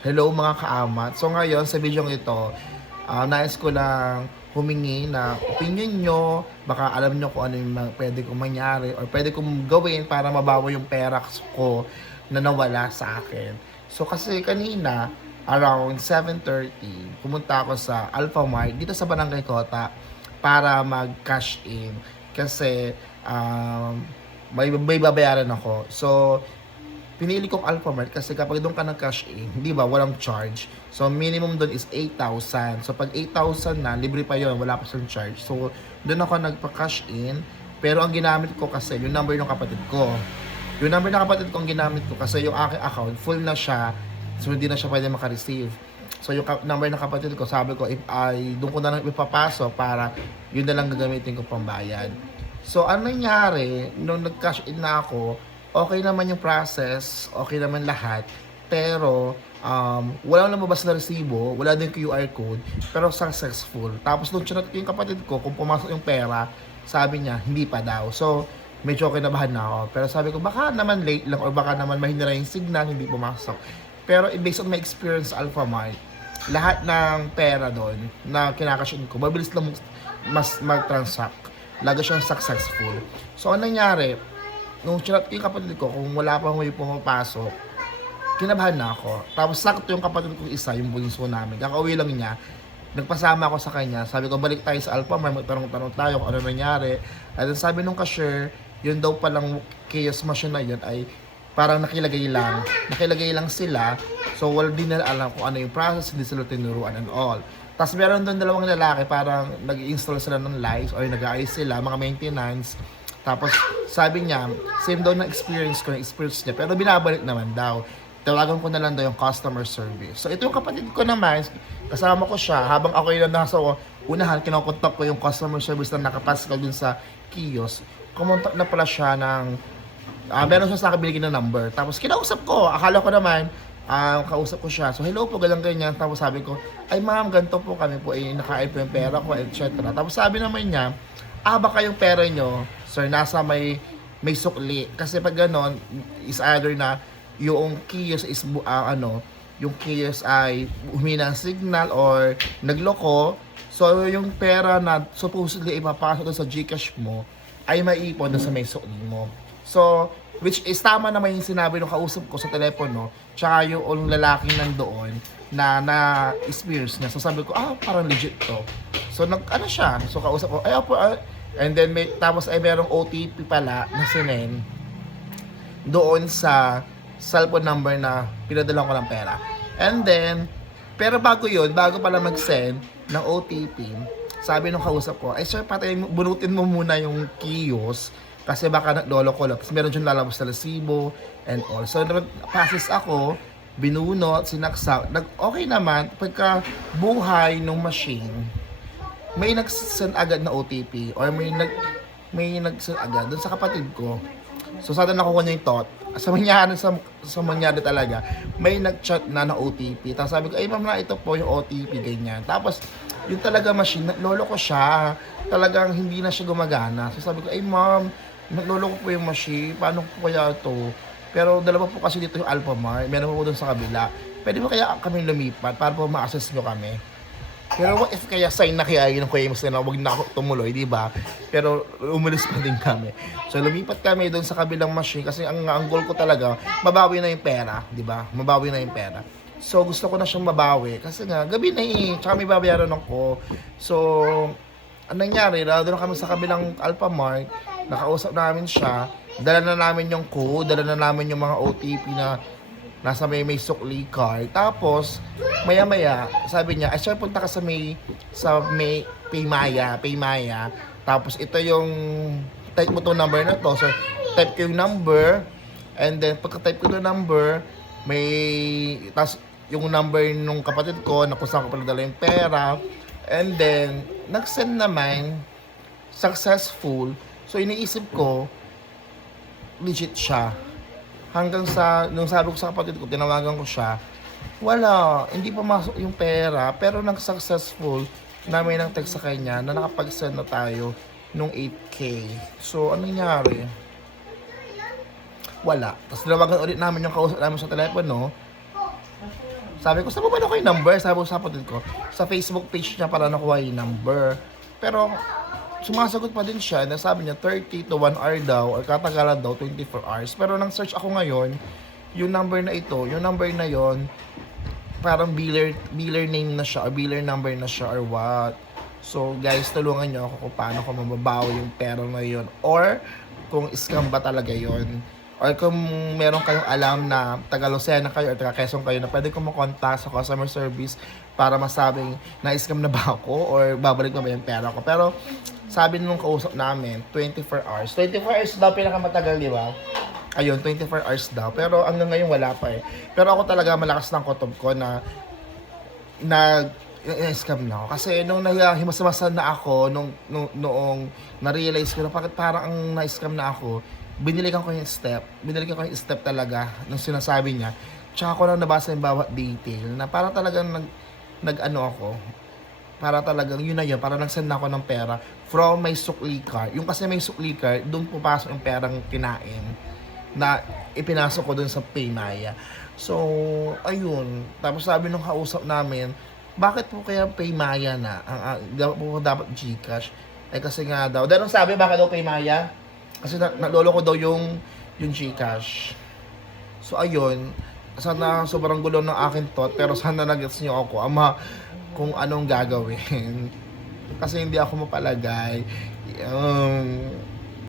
Hello mga kaamat. So ngayon sa video ito, nais ko lang humingi na opinion nyo. Baka alam nyo kung ano yung pwede kong mangyari or pwede kong gawin para mabawi yung pera ko na nawala sa akin. So kasi kanina, around 7:30, pumunta ako sa Alphamart dito sa Barangay Kota para mag-cash in. Kasi may babayaran ako. So pinili kong Alphamart kasi kapag doon ka nag-cash in, di ba, walang charge. So, minimum doon is 8,000. So, pag 8,000 na, libre pa yon, wala pa siyang charge. So, doon ako nagpa-cash in. Pero ang ginamit ko kasi, yung number ng kapatid ko. Yung number ng kapatid ko ang ginamit ko kasi yung aking account, full na siya. So, hindi na siya pwede maka-receive. So, yung number ng kapatid ko, sabi ko, if ay, doon ko na lang ipapasok para yun na lang gagamitin ko pambayad. So, ano nangyari, nung nag-cash in na ako, okay naman yung process, okay naman lahat, pero walang lumabas na resibo, wala din QR code, pero successful. Tapos nung chinat ko yung kapatid ko kung pumasok yung pera, sabi niya, hindi pa daw. So, medyo kinabahan na ako. Pero sabi ko, baka naman late lang or baka naman mahina yung signal, hindi pumasok. Pero based on my experience sa Alphamart, lahat ng pera doon na kinakashin ko, mabilis lang mas mag-transact. Lagi siyang successful. So, ano nangyari? Nung chinat ko yung kapatid ko, kung wala pang may pumapasok, kinabahan na ako. Tapos sakto yung kapatid ko isa, yung bunso namin. Kakauwi lang niya, nagpasama ako sa kanya. Sabi ko, balik tayo sa Alphamart, magtanong-tanong tayo kung ano nangyari. At then sabi nung cashier, yun daw palang chaos machine na yun ay parang nakilagay lang. Nakilagay lang sila. So, wala din nila alam kung ano yung process, hindi sila tinuruan and all. Tapos meron doon dalawang lalaki, parang nag-install sila ng lights or nag-aayos sila, mga maintenance. Tapos sabi niya, same daw na experience ko, na experience niya, pero binabalik naman daw. Tawagan ko na lang daw yung customer service. So ito yung kapatid ko naman, kasama ko siya, habang ako yung nasa unahan, kinokontak ko yung customer service na nakapascal dun sa kiosk. Kumontak na pala siya ng, meron siya sa akin binigyan na number. Tapos kinausap ko, akala ko naman, kausap ko siya. So hello po, ganyan. Tapos sabi ko, ay ma'am, ganito po kami po, nakain po yung pera ko, etc. Tapos sabi naman niya, baka yung pera nyo, sir, nasa may sukli. Kasi pag ganon, is either na yung kiosk is, yung kiosk ay humina ng signal or nagloko. So, yung pera na supposedly ipapasok doon sa Gcash mo, ay maipon doon sa may sukli mo. So, which is tama naman yung sinabi nung kausap ko sa telepono, tsaka yung lalaking nandoon na experience niya. So, sabi ko, parang legit to. So, siya. So, kausap ko, and then, tapos ay merong OTP pala na sinend doon sa cellphone number na pinadala ko ng pera. And then, pero bago pala mag-send ng OTP, sabi nung kausap ko, sir, bunutin mo muna yung kiosk kasi baka nagloloko. Tapos meron dyan lalabas na resibo and all. So, process ako, binunot, sinaksak. Okay naman, pagka buhay ng machine, may nag-send agad na OTP or may nag-send agad doon sa kapatid ko. So, sada nakuha niya yung thought. Sa mangyari talaga, may nag-chat na OTP. Tapos sabi ko, ma'am na, ito po yung OTP, ganyan. Tapos, yung talaga machine, lolo ko siya. Talagang hindi na siya gumagana. So, sabi ko, ma'am, lolo ko po yung machine. Paano po kaya ito? Pero dalawa po kasi dito yung Alphamart. Meron po doon sa kabila. Pwede mo kaya kami lumipat para po ma-access nyo kami? Pero what if kaya sign na kaya yun ng Kuya Imus na wag na ako tumuloy, di ba? Pero umalis pa din kami. So lumipat kami doon sa kabilang machine kasi ang goal ko talaga, mabawi na yung pera, di ba? Mabawi na yung pera. So gusto ko na siyang mabawi kasi nga gabi na tsaka may babayaran ako. So anong nangyari, doon kami sa kabilang Alphamart, nakausap namin siya, dala na namin yung code, dala na namin yung mga OTP na nasa may sukli card. Tapos, maya-maya, sabi niya, sir, punta ka sa may Paymaya. Tapos, ito yung, type mo to number na to. So, type ko yung number, and then, pagka-type ko yung number, tapos, yung number nung kapatid ko, na kung saan ko pala dala yung pera, and then, nag-send naman, successful. So, iniisip ko, legit siya. Hanggang nung sabi ko sa kapatid ko, tinawagan ko siya, wala, hindi pa masok yung pera, pero nag-successful na may nang text sa kanya na nakapag-send na tayo nung 8K. So, anong nangyari? Wala. Tapos tinawagan ulit namin yung kausap namin sa telepono. Sabi ko, saan mo ba nakuha yung number? Sabi ko sa kapatid ko, sa Facebook page niya para nakuha yung number. Pero, sumasagot pa din siya na sabi niya 30 to 1 hour daw or katagalan daw 24 hours. Pero nang search ako ngayon, yung number na ito, yung number na yon parang biller name na siya or biller number na siya or what. So guys, tulungan niyo ako kung paano ko mababawi yung pera na yon or kung scam ba talaga yon. Or kung meron kayong alam na taga Lucena kayo or taga Quezon kayo na pwede ko makontak sa customer service para masabing na-scam na ba ako or babalik na ba yung pera ko. Pero sabi nung kausap namin, 24 hours. 24 hours daw pinakamatagal, di ba? Ayun, 24 hours daw. Pero hanggang ngayon wala pa eh. Pero ako talaga malakas ng kutob ko na scam na ako. Kasi nung nahimasamasan na ako, noong na-realize ko na bakit parang ang na-scam na ako, binilikan ko yung step. Binilikan ko yung step talaga nung sinasabi niya. Tsaka ko lang nabasa yung bawat detail na para talagang nag-ano ako. Para talagang yun na yun. Para nagsend na ako ng pera from my sukli card. Yung kasi may sukli card, doon pupasok yung perang kinain na ipinasok ko dun sa Paymaya. So, ayun. Tapos sabi nung kausap namin, bakit po kaya Paymaya na? Dapat GCash. Eh kasi nga daw. Dahil sabi, bakit daw Paymaya? Kasi nalolo ko daw yung GCash. So, ayun. Sana sobrang gulo ng akin thought. Pero sana nag-gets nyo ako. Ama, kung anong gagawin. Kasi hindi ako mapalagay.